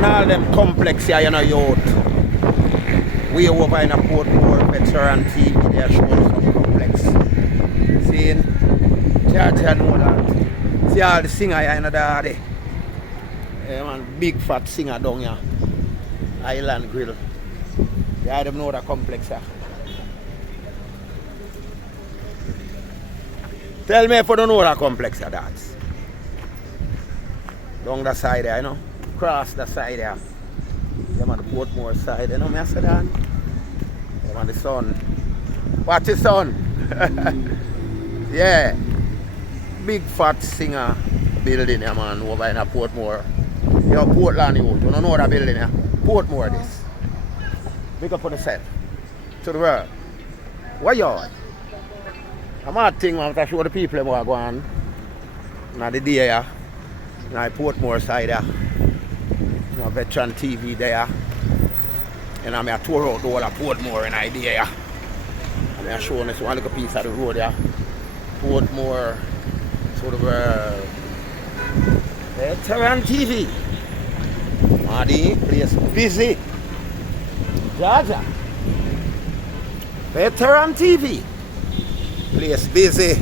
And all them complex here, you know, youth. We over in a Portmore Veteran TV, they are showing some complex. Seeing, Georgia know that. See all the singer here in the day. Yeah, man, big fat singer down here. Island Grill. Yeah, them know the complex here. Tell me if you don't know the complex here, that. Down the side there, you know. Cross the side there. Yeah, on the Portmore side, you know me I say that? Yeah, on the sun. Watch the sun. Yeah. Big fat singer building, yeah, man, over in a Portmore. You know, Portland, you don't know that building, yeah? Portmore, this. Big up on the set. To the world. What you on? I'm mad thing, man, to show the people who are going on the day, yeah. Now, Portmore side, yeah. Now, Veteran TV there. And I'm going to tour out the whole of Portmore in idea, yeah. I'm going to show this one little piece of the road, yeah. Portmore, sort of Veteran TV. Maddy, place busy. Georgia. Veteran TV. Place busy.